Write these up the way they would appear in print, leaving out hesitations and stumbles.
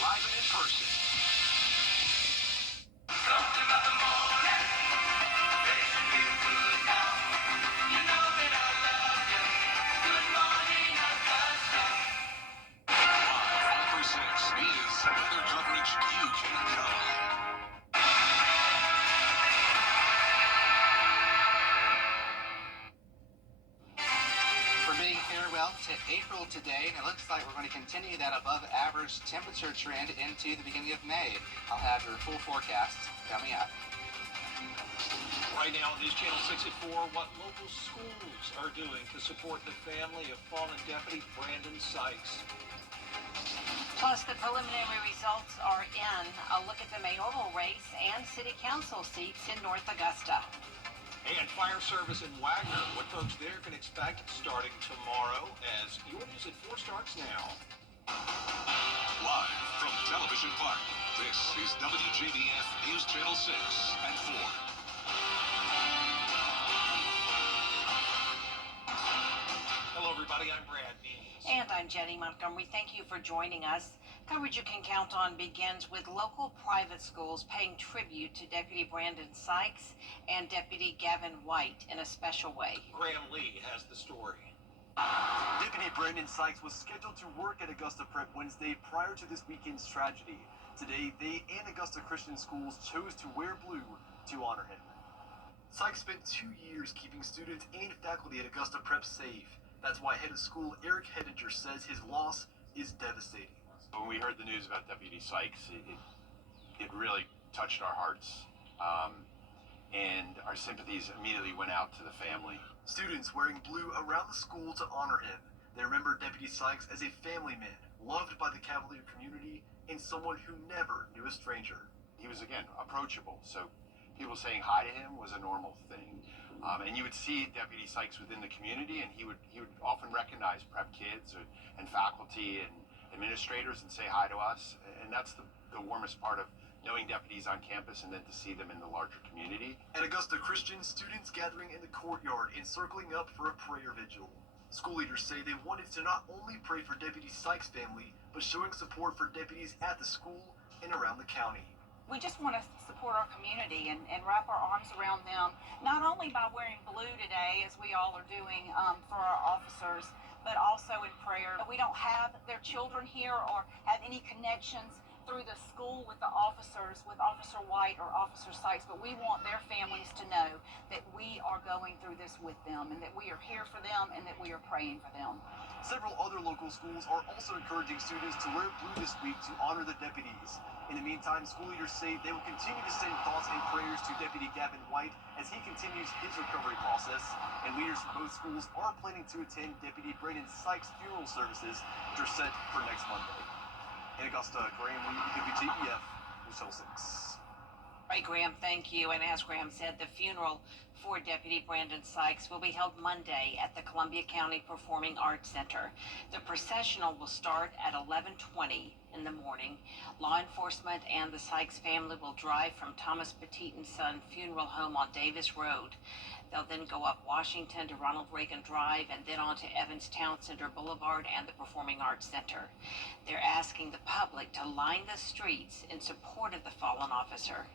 live and in person. To April today, and it looks like we're going to continue that above average temperature trend into the beginning of May. I'll have your full forecast coming up. Right now on News Channel 6 at 4, what local schools are doing to support the family of fallen Deputy Brandon Sykes. Plus, the preliminary results are in. A look at the mayoral race and city council seats in North Augusta. And fire service in Wagner, what folks there can expect starting tomorrow as your News at 4 starts now. Live from Television Park, this is WJBF News Channel 6 and 4. Hello, everybody. I'm Brad Means. And I'm Jenny Montgomery. Thank you for joining us. Coverage you can count on begins with local private schools paying tribute to Deputy Brandon Sykes and Deputy Gavin White in a special way. Graham Lee has the story. Deputy Brandon Sykes was scheduled to work at Augusta Prep Wednesday prior to this weekend's tragedy. Today, they and Augusta Christian Schools chose to wear blue to honor him. Sykes spent 2 years keeping students and faculty at Augusta Prep safe. That's why head of school Eric Hedinger says his loss is devastating. When we heard the news about Deputy Sykes, it really touched our hearts, and our sympathies immediately went out to the family. Students wearing blue around the school to honor him. They remember Deputy Sykes as a family man, loved by the Cavalier community, and someone who never knew a stranger. He was, again, approachable, so people saying hi to him was a normal thing. And you would see Deputy Sykes within the community, and he would often recognize prep kids and faculty and administrators and say hi to us, and that's the warmest part of knowing deputies on campus and then to see them in the larger community. At Augusta Christian, students gathering in the courtyard and circling up for a prayer vigil. School leaders say they wanted to not only pray for Deputy Sykes' family, but showing support for deputies at the school and around the county. We just want to support our community and wrap our arms around them, not only by wearing blue today, as we all are doing for our officers, but also in prayer. We don't have their children here or have any connections through the school with the officers, with Officer White or Officer Sykes, but we want their families to know that we are going through this with them and that we are here for them and that we are praying for them. Several other local schools are also encouraging students to wear blue this week to honor the deputies. In the meantime, school leaders say they will continue to send thoughts and prayers to Deputy Gavin White as he continues his recovery process, and leaders from both schools are planning to attend Deputy Brandon Sykes' funeral services, which are set for next Monday. In Augusta, Graham Lee, WJBF, News Channel 6. Right, Graham, thank you. And as Graham said, the funeral for Deputy Brandon Sykes will be held Monday at the Columbia County Performing Arts Center. The processional will start at 11:20 in the morning. Law enforcement and the Sykes family will drive from Thomas Petit and Son Funeral Home on Davis Road. They'll then go up Washington to Ronald Reagan Drive and then on to Evans Town Center Boulevard and the Performing Arts Center. They're asking the public to line the streets in support of the fallen officer.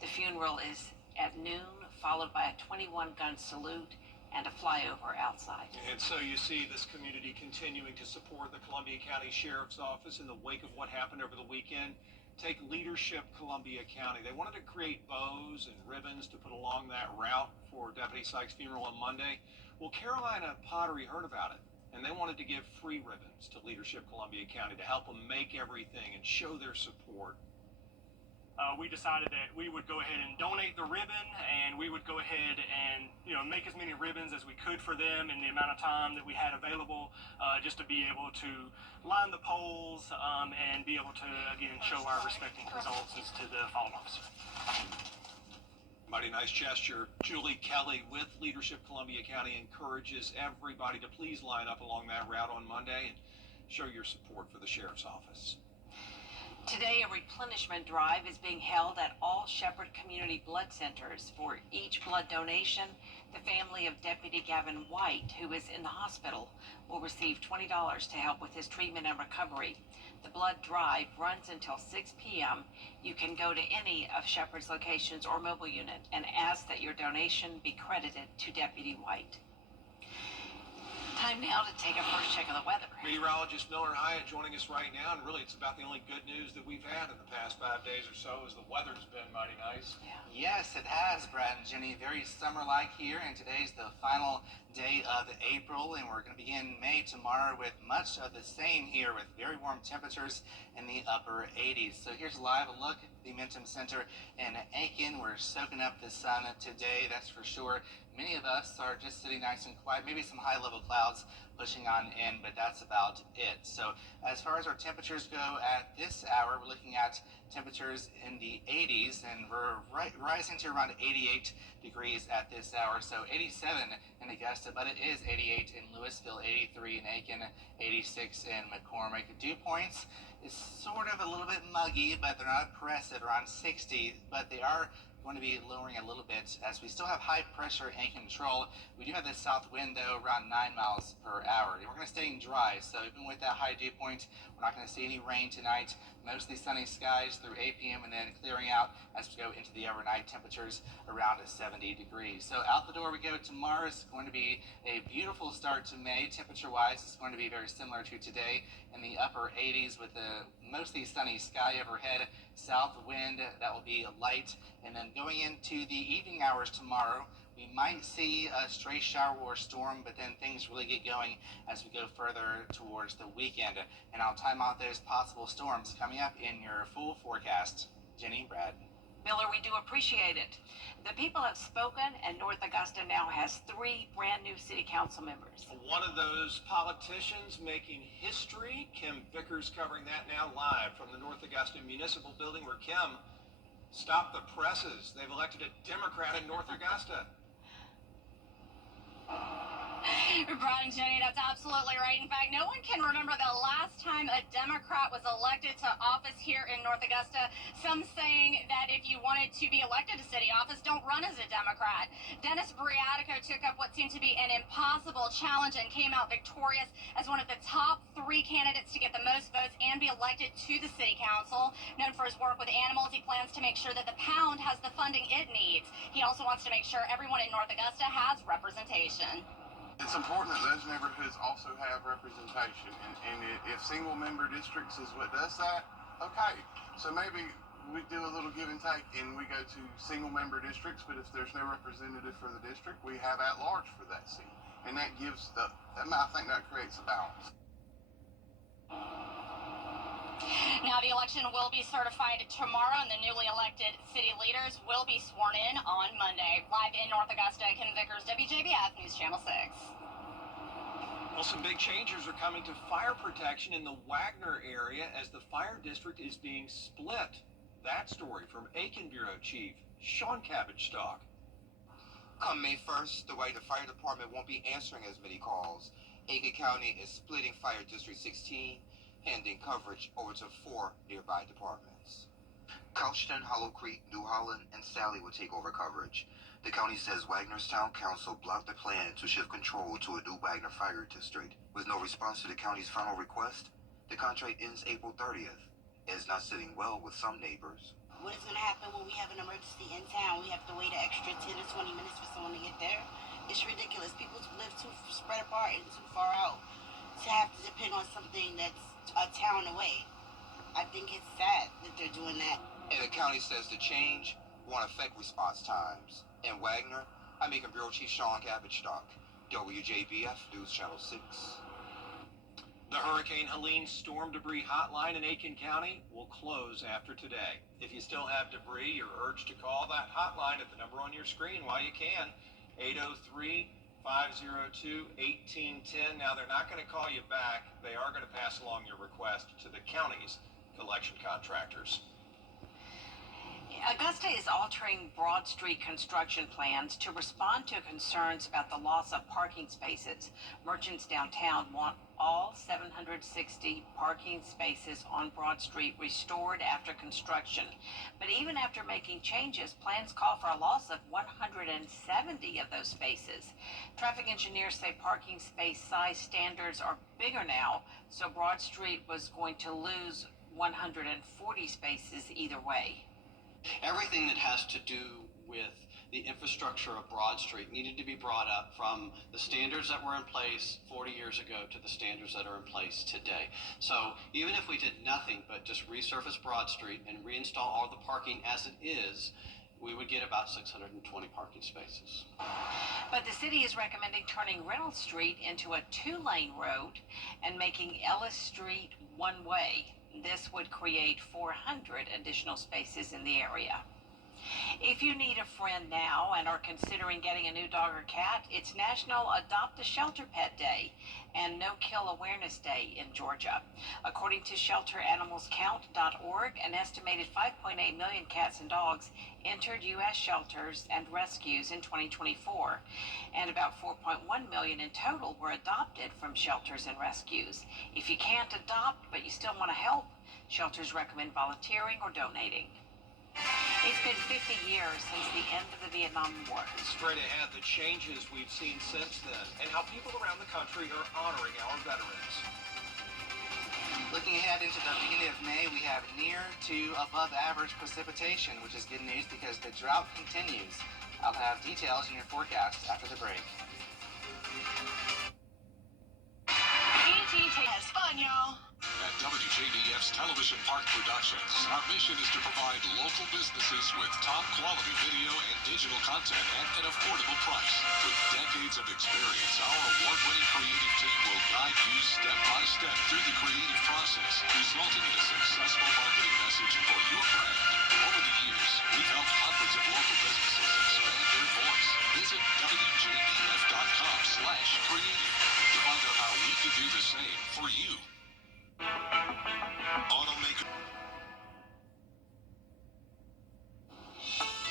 The funeral is at noon, followed by a 21-gun salute and a flyover outside. And so you see this community continuing to support the Columbia County Sheriff's Office in the wake of what happened over the weekend. Take Leadership Columbia County. They wanted to create bows and ribbons to put along that route for Deputy Sykes' funeral on Monday. Well, Carolina Pottery heard about it, and they wanted to give free ribbons to Leadership Columbia County to help them make everything and show their support. We decided that we would go ahead and donate the ribbon, and we would go ahead and make as many ribbons as we could for them in the amount of time that we had available, just to be able to line the poles and be able to again show our respect and condolences to the fallen officer. Mighty nice gesture. Julie Kelly with Leadership Columbia County encourages everybody to please line up along that route on Monday and show your support for the Sheriff's Office. Today, a replenishment drive is being held at all Shepherd Community Blood Centers. For each blood donation, the family of Deputy Gavin White, who is in the hospital, will receive $20 to help with his treatment and recovery. The blood drive runs until 6 p.m. You can go to any of Shepherd's locations or mobile unit and ask that your donation be credited to Deputy White. Time now to take a first check of the weather. Meteorologist Miller Hyatt joining us right now, and really it's about the only good news that we've had in the past 5 days or so, as the weather's been mighty nice. Yes, it has, Brad and Jenny. Very summer-like here, and today's the final day of April, and we're going to begin May tomorrow with much of the same here, with very warm temperatures in the upper 80s. So here's a live look at the Momentum Center in Aiken. We're soaking up the sun today, that's for sure. Many of us are just sitting nice and quiet, maybe some high-level clouds pushing on in, but that's about it. So as far as our temperatures go at this hour, we're looking at temperatures in the 80s, and we're rising to around 88 degrees at this hour. So 87 in Augusta, but it is 88 in Louisville, 83 in Aiken, 86 in McCormick. Dew points is sort of a little bit muggy, but they're not oppressive, around 60, but they are going to be lowering a little bit as we still have high pressure in control. We do have this south wind though around 9 miles per hour. And we're going to stay dry, so even with that high dew point, we're not going to see any rain tonight. Mostly sunny skies through 8 p.m. and then clearing out as we go into the overnight. Temperatures around 70 degrees. So out the door we go tomorrow. It's going to be a beautiful start to May. Temperature-wise, it's going to be very similar to today in the upper 80s with the mostly sunny sky overhead. South wind that will be light, and then going into the evening hours tomorrow, we might see a stray shower or storm, but then things really get going as we go further towards the weekend. And I'll time out those possible storms coming up in your full forecast. Jenny, Brad. Miller, we do appreciate it. The people have spoken, and North Augusta now has 3 brand new city council members. One of those politicians making history, Kim Vickers, covering that now live from the North Augusta Municipal Building, where Kim, stop the presses. They've elected a Democrat in North Augusta. Brad and Jenny, that's absolutely right. In fact, no one can remember the last time a Democrat was elected to office here in North Augusta. Some saying that if you wanted to be elected to city office, don't run as a Democrat. Dennis Briatico took up what seemed to be an impossible challenge and came out victorious as one of the top 3 candidates to get the most votes and be elected to the city council. Known for his work with animals, he plans to make sure that the pound has the funding it needs. He also wants to make sure everyone in North Augusta has representation. It's important that those neighborhoods also have representation, and if single member districts is what does that, okay. So maybe we do a little give and take and we go to single member districts, but if there's no representative for the district, we have at large for that seat. And that gives I think that creates a balance. Now, the election will be certified tomorrow, and the newly elected city leaders will be sworn in on Monday. Live in North Augusta, Kim Vickers, WJBF News Channel 6. Well, some big changes are coming to fire protection in the Wagner area as the fire district is being split. That story from Aiken Bureau Chief Sean Cabbage-Stock. Come May 1st, the Wagner Fire Department won't be answering as many calls. Aiken County is splitting Fire District 16, handing coverage over to 4 nearby departments. Couchton, Hollow Creek, New Holland, and Sally will take over coverage. The county says Wagner's town council blocked the plan to shift control to a new Wagner Fire District. With no response to the county's final request, the contract ends April 30th. It's not sitting well with some neighbors. What is going to happen when we have an emergency in town? We have to wait an extra 10 or 20 minutes for someone to get there. It's ridiculous. People live too spread apart and too far out to have to depend on something that's a town away. I think it's sad that they're doing that. And the county says the change won't affect response times. In Wagner, I'm Aiken Bureau Chief Sean Cabbage-Stock, WJBF News Channel 6. The Hurricane Helene storm debris hotline in Aiken County will close after today. If you still have debris, you're urged to call that hotline at the number on your screen while you can, 803-502-1810. Now, they're not going to call you back. They are going to pass along your request to the county's collection contractors. Augusta is altering Broad Street construction plans to respond to concerns about the loss of parking spaces. Merchants downtown want all 760 parking spaces on Broad Street restored after construction. But even after making changes, plans call for a loss of 170 of those spaces. Traffic engineers say parking space size standards are bigger now, so Broad Street was going to lose 140 spaces either way. Everything that has to do with the infrastructure of Broad Street needed to be brought up from the standards that were in place 40 years ago to the standards that are in place today. So even if we did nothing but just resurface Broad Street and reinstall all the parking as it is, we would get about 620 parking spaces. But the city is recommending turning Reynolds Street into a two-lane road and making Ellis Street one-way. This would create 400 additional spaces in the area. If you need a friend now and are considering getting a new dog or cat, it's National Adopt a Shelter Pet Day and No Kill Awareness Day in Georgia. According to ShelterAnimalsCount.org, an estimated 5.8 million cats and dogs entered U.S. shelters and rescues in 2024, and about 4.1 million in total were adopted from shelters and rescues. If you can't adopt but you still want to help, shelters recommend volunteering or donating. It's been 50 years since the end of the Vietnam War. Straight ahead, the changes we've seen since then and how people around the country are honoring our veterans. Looking ahead into the beginning of May, we have near to above average precipitation, which is good news because the drought continues. I'll have details in your forecast after the break. Has fun, y'all. At WJBF's Television Park Productions, our mission is to provide local businesses with top quality video and digital content at an affordable price. With decades of experience, our award-winning creative team will guide you step by step through the creative process, resulting in a successful marketing message for your brand. Over the years, we've helped hundreds of local businesses expand their voice. Visit WJBF.com/creative to find out how we can do the same for you. Automaker.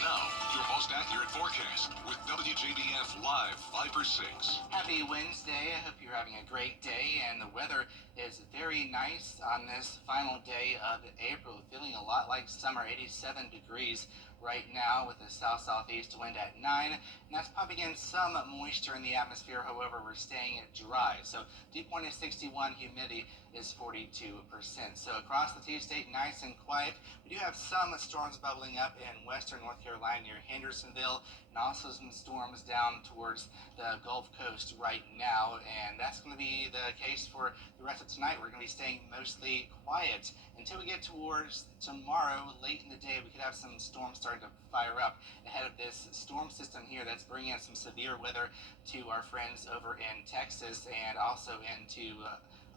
Now, your most accurate forecast with WJBF Live 5 or 6. Happy Wednesday. I hope you're having a great day, and the weather is very nice on this final day of April. Feeling a lot like summer, 87 degrees right now with a south-southeast wind at 9, and that's pumping in some moisture in the atmosphere. However, we're staying dry. So dew point is 61, humidity is 42%. So across the T-State, nice and quiet. We do have some storms bubbling up in western North Carolina near Hendersonville, and also some storms down towards the Gulf Coast right now, and that's going to be the case for the rest of tonight. We're going to be staying mostly quiet until we get towards tomorrow. Late in the day, we could have some storms starting to fire up ahead of this storm system here that's bringing in some severe weather to our friends over in Texas and also into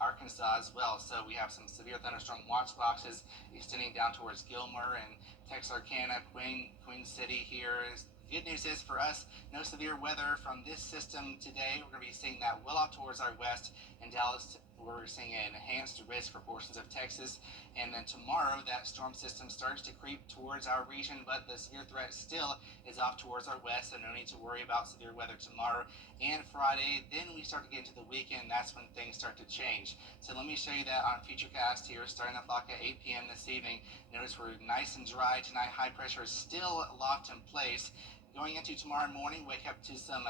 Arkansas as well. So we have some severe thunderstorm watch boxes extending down towards Gilmer and Texarkana, Queen City here. Good news is for us, no severe weather from this system today. We're going to be seeing that well off towards our west in Dallas, where we're seeing an enhanced risk for portions of Texas. And then tomorrow, that storm system starts to creep towards our region, but the severe threat still is off towards our west, so no need to worry about severe weather tomorrow and Friday. Then we start to get into the weekend. That's when things start to change. So let me show you that on Futurecast here, starting the clock at 8 p.m. this evening. Notice we're nice and dry tonight. High pressure is still locked in place. Going into tomorrow morning, wake up to some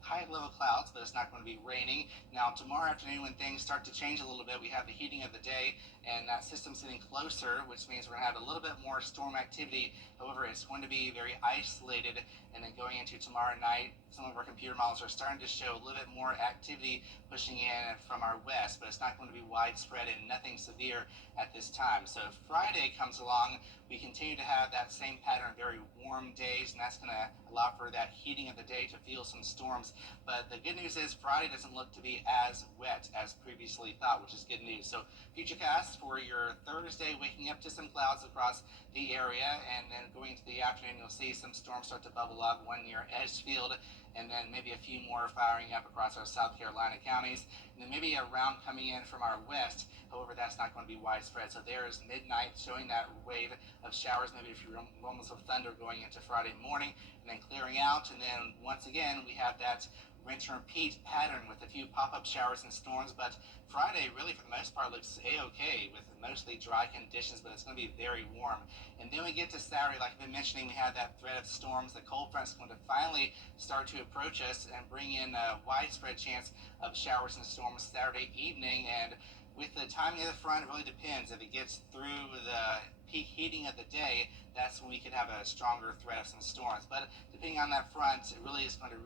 high-level clouds, but it's not going to be raining. Now, tomorrow afternoon, when things start to change a little bit, we have the heating of the day, and that system's getting closer, which means we're going to have a little bit more storm activity. However, it's going to be very isolated, and then going into tomorrow night, some of our computer models are starting to show a little bit more activity pushing in from our west, but it's not going to be widespread and nothing severe at this time. So if Friday comes along, we continue to have that same pattern, very warm days, and that's going to allow for that heating of the day to feel some storms. But the good news is Friday doesn't look to be as wet as previously thought, which is good news. So Futurecast for your Thursday, waking up to some clouds across the area, and then going into the afternoon, you'll see some storms start to bubble up, one near Edgefield and then maybe a few more firing up across our South Carolina counties, and then maybe a round coming in from our west. However, that's not going to be widespread. So there is midnight showing that wave of showers, maybe a few moments of thunder going into Friday morning, and then clearing out. And then once again, we have that rinse and repeat pattern with a few pop-up showers and storms. But Friday, really, for the most part, looks a-okay with mostly dry conditions, but it's going to be very warm. And then we get to Saturday, like I've been mentioning, we have that threat of storms. The cold front's going to finally start to approach us and bring in a widespread chance of showers and storms Saturday evening. And with the timing of the front, it really depends. If it gets through the peak heating of the day, that's when we could have a stronger threat of some storms. But depending on that front, it really is going to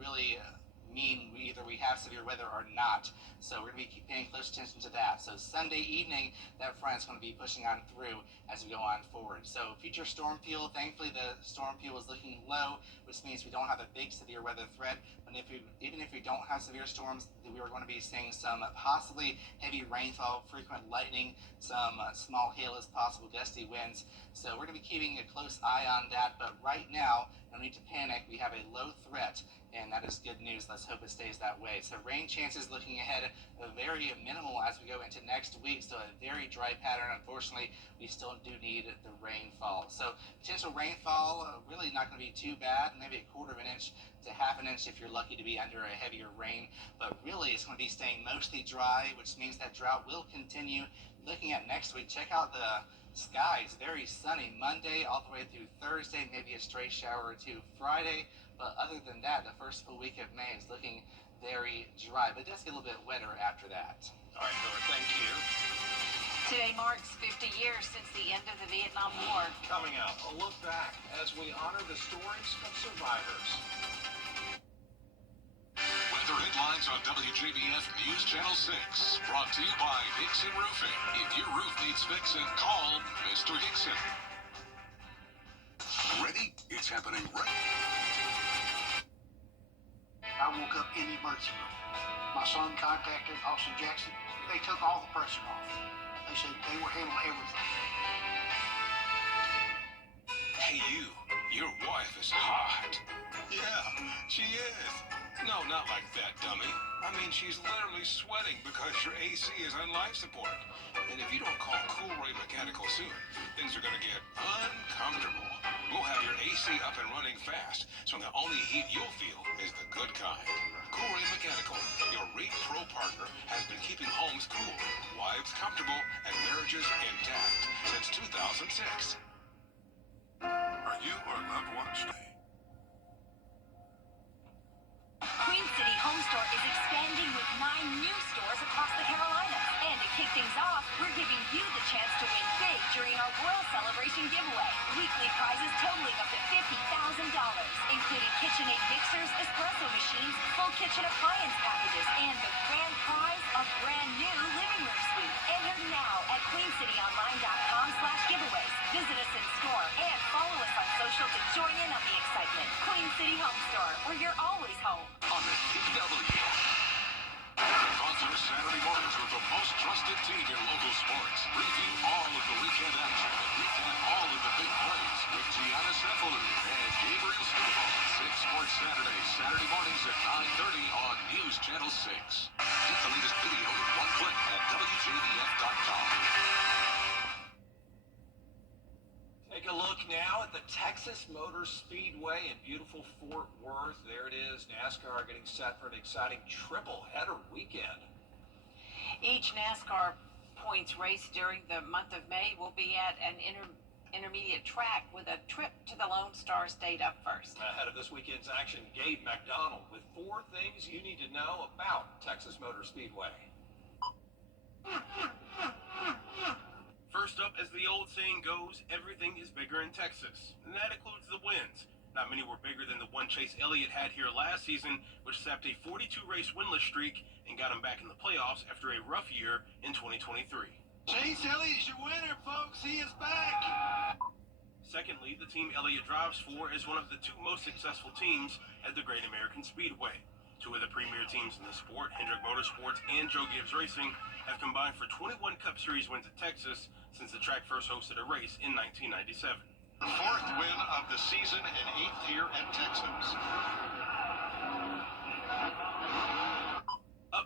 mean either we have severe weather or not. So we're going to be paying close attention to that. So Sunday evening, that front is going to be pushing on through as we go on forward. So future storm fuel, thankfully the storm fuel is looking low, which means we don't have a big severe weather threat. But even if we don't have severe storms, we are going to be seeing some possibly heavy rainfall, frequent lightning, some small hail as possible, gusty winds. So we're going to be keeping a close eye on that. But right now, no need to panic. We have a low threat, and that is good news. Let's hope it stays that way. So rain chances looking ahead very minimal as we go into next week. Still a very dry pattern. Unfortunately, we still do need the rainfall. So potential rainfall really not going to be too bad. Maybe a quarter of an inch to half an inch if you're lucky to be under a heavier rain. But really, it's going to be staying mostly dry, which means that drought will continue. Looking at next week, check out the skies. Very sunny Monday all the way through Thursday. Maybe a stray shower or two Friday. But other than that, the first full week of May is looking very dry, but it does get a little bit wetter after that. All right, Miller, thank you. Today marks 50 years since the end of the Vietnam War. Coming up, a look back as we honor the stories of survivors. Weather headlines on WJBF News Channel 6. Brought to you by Hickson Roofing. If your roof needs fixing, call Mr. Hickson. Ready? It's happening right. I woke up in the emergency room. My son contacted Officer Jackson. They took all the pressure off. They said they were handling everything. Hey, your wife is hot. Yeah, she is. No, not like that, dummy. I mean, she's literally sweating because your AC is on life support. And if you don't call Cool Ray Mechanical soon, things are going to get uncomfortable. We'll have your AC up and running fast, so the only heat you'll feel is the good kind. Cool Ray Mechanical, your Reed Pro partner, has been keeping homes cool, wives comfortable, and marriages intact since 2006. Are you or a loved one staying? Queen City Home Store is expanding with 9 new stores across the Carolinas. And to kick things off, we're giving you the chance to win big during our World Celebration giveaway. Weekly prizes totaling up to $50,000, including KitchenAid mixers, espresso machines, full kitchen appliance packages, and the grand prize, a brand new living room suite. Enter now at queencityonline.com/giveaways. Visit us in store and follow us on social to join in on the excitement. Queen City Home Store, where you're always home. On the CW. Sponsor Saturday mornings with the most trusted team in local sports. Preview all of the weekend action and recap all of the big plays with Gianna Cephalou and Gabriel Snowball. 6 Sports Saturday mornings at 9:30 on News Channel 6. Get the latest video in one click at WJBF.com. Take a look now at the Texas Motor Speedway in beautiful Fort Worth. There it is, NASCAR getting set for an exciting triple-header weekend. Each NASCAR points race during the month of May will be at an intermediate track with a trip to the Lone Star State up first. Ahead of this weekend's action, Gabe McDonald with 4 things you need to know about Texas Motor Speedway. First up, as the old saying goes, everything is bigger in Texas, and that includes the wins. Not many were bigger than the one Chase Elliott had here last season, which sapped a 42-race winless streak and got him back in the playoffs after a rough year in 2023. Chase Elliott's your winner, folks. He is back. Secondly, the team Elliott drives for is one of the 2 most successful teams at the Great American Speedway. 2 of the premier teams in the sport, Hendrick Motorsports and Joe Gibbs Racing, have combined for 21 Cup Series wins at Texas since the track first hosted a race in 1997. The 4th win of the season and 8th here at Texas.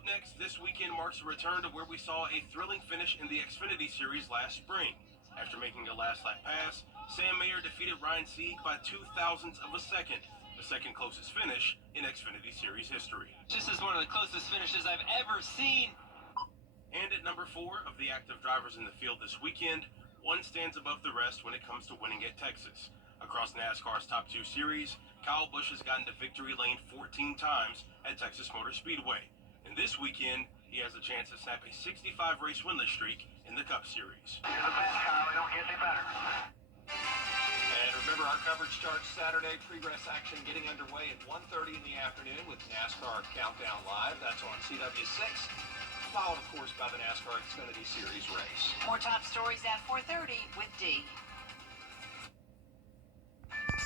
next this weekend marks a return to where we saw a thrilling finish in the Xfinity Series last spring. After making a last lap pass, Sam Mayer defeated Ryan Sieg by 0.02 of a second, the second closest finish in Xfinity Series history. This is one of the closest finishes I've ever seen. And at number 4 of the active drivers in the field this weekend, one stands above the rest when it comes to winning at Texas. Across NASCAR's top 2 series, Kyle Busch has gotten to victory lane 14 times at Texas Motor Speedway. And this weekend, he has a chance to snap a 65 race winless streak in the Cup Series. You're the best, Kyle. It don't get any better. And remember, our coverage starts Saturday. Pre-race action getting underway at 1:30 in the afternoon with NASCAR Countdown Live. That's on CW6. Followed, of course, by the NASCAR Xfinity Series race. More top stories at 4:30 with D.